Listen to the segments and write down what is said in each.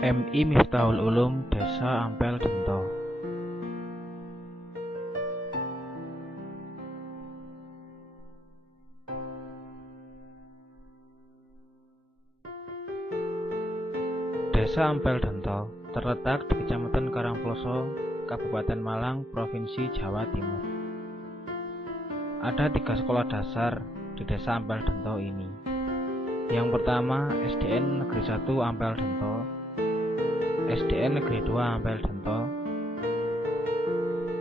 MI Miftahul Ulum Desa Ampel Dento. Desa Ampel Dento terletak di Kecamatan Karangploso, Kabupaten Malang, Provinsi Jawa Timur. Ada 3 sekolah dasar di Desa Ampel Dento ini. Yang pertama SDN Negeri 1 Ampel Dento, SDN Negeri 2 Ampel Dento,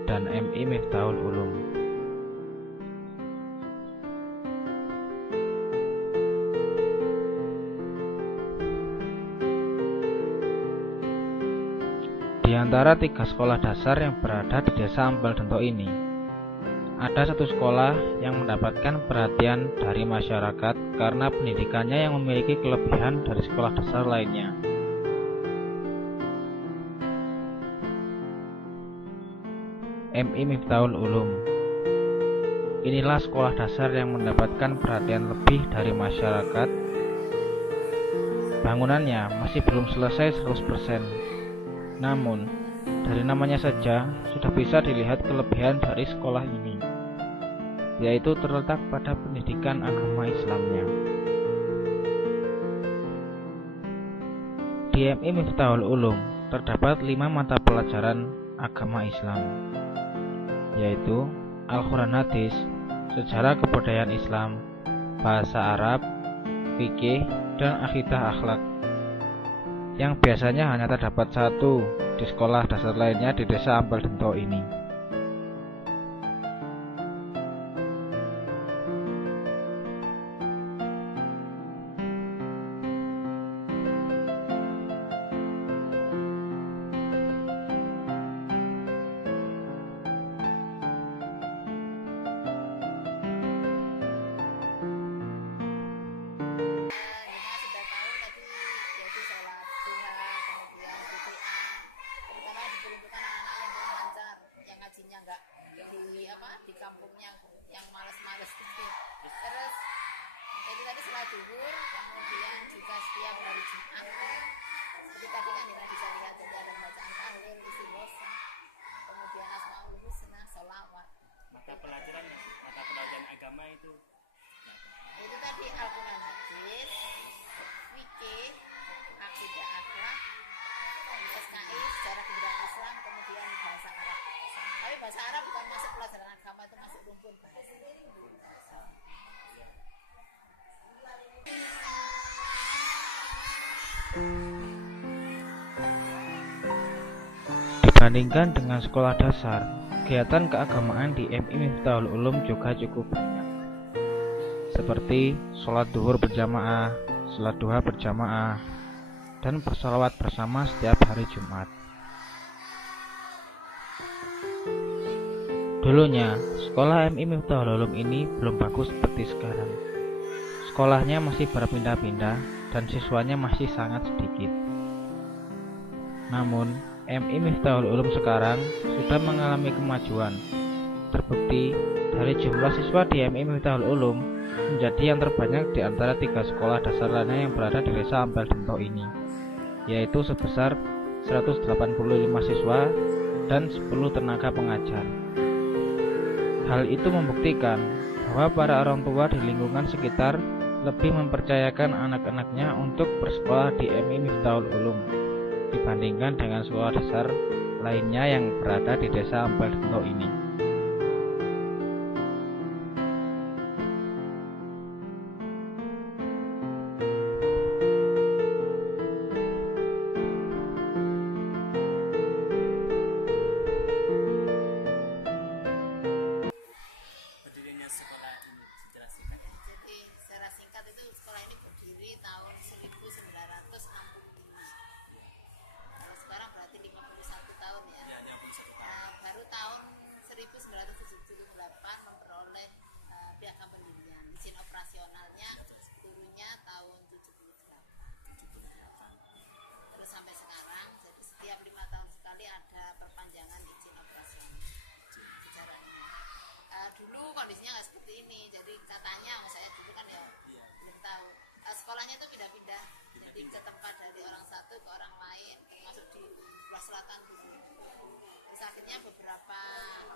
dan MI Miftahul Ulum. Di antara 3 sekolah dasar yang berada di Desa Ampel Dento ini, ada 1 sekolah yang mendapatkan perhatian dari masyarakat karena pendidikannya yang memiliki kelebihan dari sekolah dasar lainnya. MI Miftahul Ulum. Inilah sekolah dasar yang mendapatkan perhatian lebih dari masyarakat. Bangunannya masih belum selesai 100%. Namun, dari namanya saja sudah bisa dilihat kelebihan dari sekolah ini, yaitu terletak pada pendidikan agama Islamnya. Di MI Miftahul Ulum terdapat 5 mata pelajaran agama Islam, yaitu Al-Quran Hadis, Sejarah Kebudayaan Islam, Bahasa Arab, Fikih, dan Akidah Akhlak, yang biasanya hanya terdapat 1 di sekolah dasar lainnya di Desa Ampel Dento ini. Di kampungnya yang males-males gitu. Terus itu tadi setelah zuhur, kemudian juga setiap hari Jumat seperti tadi kan kita bisa lihat, jadi ada bacaan tahlil, istighosah, kemudian asmaul husna, sholawat. Mata pelajaran agama itu Tadi Al-Quran Hadis, Fikih, Akidah Akhlak, SKI, Sejarah Kebudayaan Islam, kemudian Bahasa Arab. Tapi Bahasa Arab bukan masuk pelajaran agama, itu masuk rumpun bahasa. Dibandingkan dengan sekolah dasar, kegiatan keagamaan di MI Miftahul Ulum juga cukup banyak, seperti sholat duhur berjamaah, sholat duha berjamaah, dan bersolawat bersama setiap hari Jumat. Dulunya, sekolah MI Miftahul Ulum ini belum bagus seperti sekarang. Sekolahnya masih berpindah-pindah dan siswanya masih sangat sedikit. Namun, MI Miftahul Ulum sekarang sudah mengalami kemajuan. Terbukti dari jumlah siswa di MI Miftahul Ulum menjadi yang terbanyak di antara 3 sekolah dasar lainnya yang berada di Desa Ampel Dento ini, yaitu sebesar 185 siswa dan 10 tenaga pengajar. Hal itu membuktikan bahwa para orang tua di lingkungan sekitar lebih mempercayakan anak-anaknya untuk bersekolah di MI Miftahul Ulum dibandingkan dengan sekolah dasar lainnya yang berada di Desa Ampel Dento ini. Sekolah ini berdiri tahun 1965. Kalau sekarang berarti 51 tahun ya. Baru tahun 1978 memperoleh piagam pendirian. Izin operasionalnya turunnya tahun 78. Terus sampai sekarang, jadi setiap 5 tahun sekali ada perpanjangan izin operasional. Sejarahnya. Dulu kondisinya nggak seperti ini, jadi katanya saya dulu kan ya belum tahu, sekolahnya itu pindah-pindah, jadi ke tempat dari orang satu ke orang lain, termasuk di sebelah selatan dulu. Terus akhirnya beberapa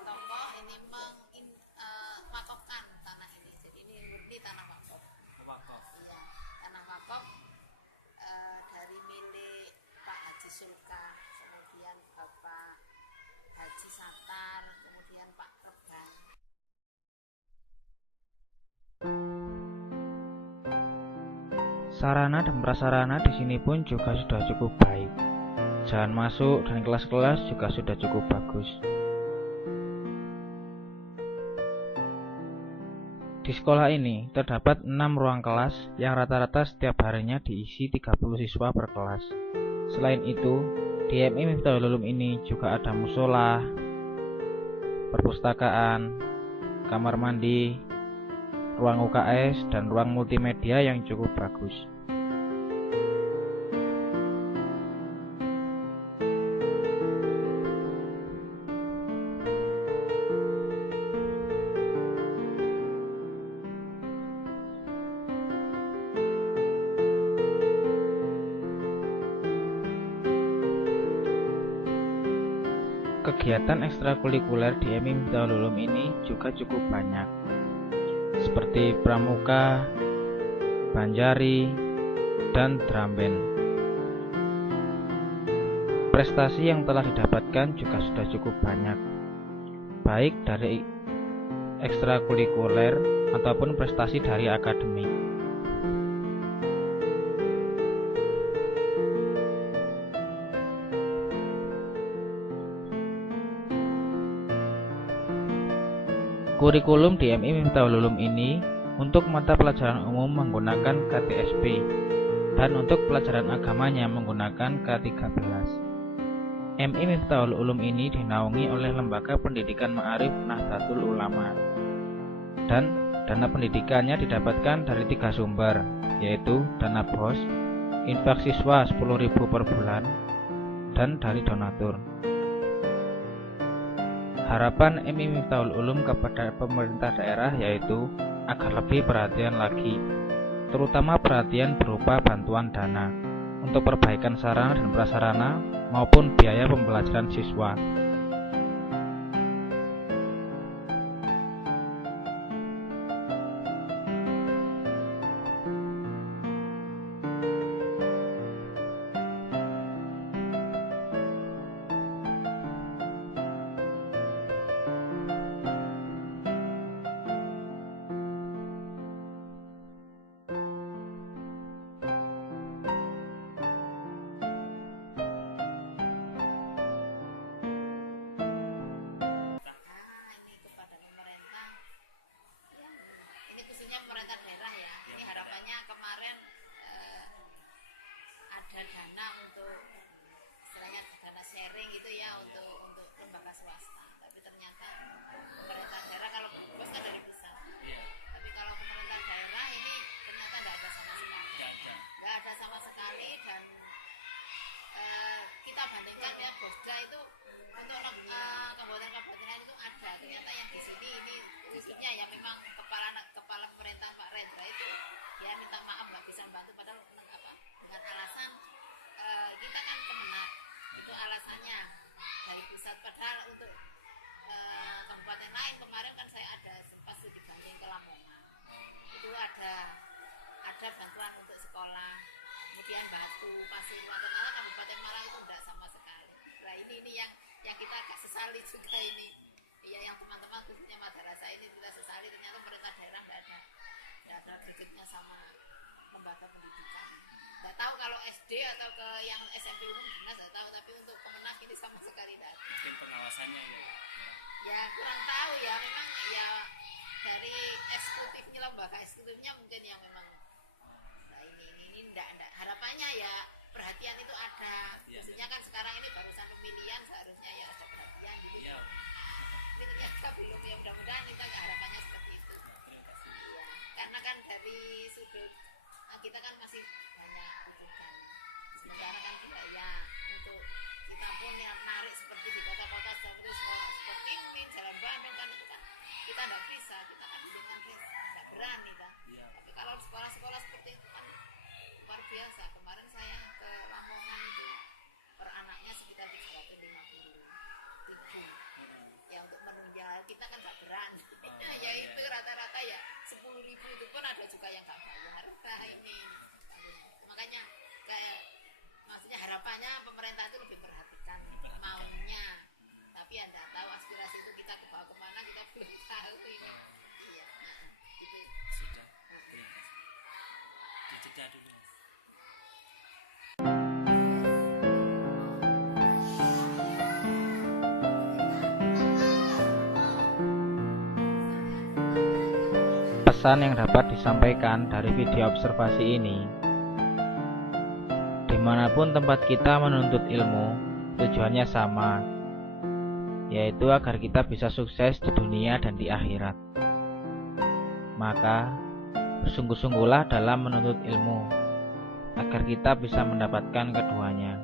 tokoh ini mewakafkan tanah ini. Jadi ini murni tanah wakaf. Iya, tanah wakaf dari milik Pak Haji Sulka, kemudian Bapak Haji Satar, kemudian Pak Reban. Sarana dan prasarana di sini pun juga sudah cukup baik. Jalan masuk dan kelas-kelas juga sudah cukup bagus. Di sekolah ini terdapat 6 ruang kelas yang rata-rata setiap harinya diisi 30 siswa per kelas. Selain itu, di MI Miftahul Ulum ini juga ada musola, perpustakaan, kamar mandi, ruang UKS, dan ruang multimedia yang cukup bagus. Kegiatan ekstrakurikuler di MI Miftahul Ulum ini juga cukup banyak, seperti pramuka, banjari, dan drum band. Prestasi yang telah didapatkan juga sudah cukup banyak, baik dari ekstrakurikuler ataupun prestasi dari akademik. Kurikulum di MI Miftahul Ulum ini untuk mata pelajaran umum menggunakan KTSP dan untuk pelajaran agamanya menggunakan K13. MI Miftahul Ulum ini dinaungi oleh Lembaga Pendidikan Ma'arif Nahdlatul Ulama, dan dana pendidikannya didapatkan dari 3 sumber, yaitu dana BOS, infak siswa 10.000 per bulan, dan dari donatur. Harapan MI Miftahul Ulum kepada pemerintah daerah yaitu agar lebih perhatian lagi, terutama perhatian berupa bantuan dana untuk perbaikan sarana dan prasarana maupun biaya pembelajaran siswa. Pemerintah daerah ya, ini harapannya kemarin ada dana untuk istilahnya dana sharing gitu ya untuk lembaga swasta, tapi ternyata pemerintah daerah kalau bos kan dari pusat, tapi kalau pemerintah daerah ini ternyata nggak ada sama sekali, dan kita bandingkan ya Bosda itu untuk kabupaten-kabupaten itu ada, ternyata yang di sini ini khususnya ya memang kepala pemerintah Pak Rendra itu ya minta maaf nggak bisa membantu, padahal dengan alasan kita kan Kemenak, itu alasannya dari pusat, padahal untuk kabupaten lain kemarin kan saya ada sempat studi banding ke Lamongan, itu ada bantuan untuk sekolah, kemudian Batu, Pasuruan, ternyata Kabupaten Malang itu enggak sama sekali. Nah ini yang kita agak sesali juga ini. Ya, yang teman-teman khususnya madrasah ini kita sesali, ternyata pemerintah daerah enggak ada gregetnya sama lembaga pendidikan. Enggak tahu kalau SD atau ke yang SMP umum gimana saya tahu, tapi untuk Kemenak ini sama sekali enggak ada. Mungkin pengawasannya ya kurang tahu ya, memang ya dari eksekutifnya, lembaga eksekutifnya mungkin yang memang ini enggak harapannya ya perhatian itu ada, maksudnya kan sekarang ini barusan pemilihan, seharusnya ya ada perhatian gitu ya. Tapi ternyata belum, ya mudah-mudahan kita harapannya seperti itu ya, karena kan dari sudut kita kan masih banyak rujukan, sementara kan tidak ya untuk kita pun yang narik seperti di kota-kota seperti sekolah seperti ini, Jalan Bandung kan itu kan kita nggak bisa, kita kan dengan nggak berani kan. Tapi kalau sekolah-sekolah seperti itu kan luar biasa. Kemarin ya 10.000 itu pun ada juga yang nggak bayar. Nah ini makanya kayak maksudnya harapannya pemerintah itu lebih perhatikan maunya, tapi anda tahu aspirasi itu kita ke bawah kemana kita belum tahu ini. Iya, gitu. Sudah. Terima kasih. Dijeda dulu Mas. Pesan yang dapat disampaikan dari video observasi ini, dimanapun tempat kita menuntut ilmu, tujuannya sama, yaitu agar kita bisa sukses di dunia dan di akhirat. Maka, bersungguh-sungguhlah dalam menuntut ilmu, agar kita bisa mendapatkan keduanya.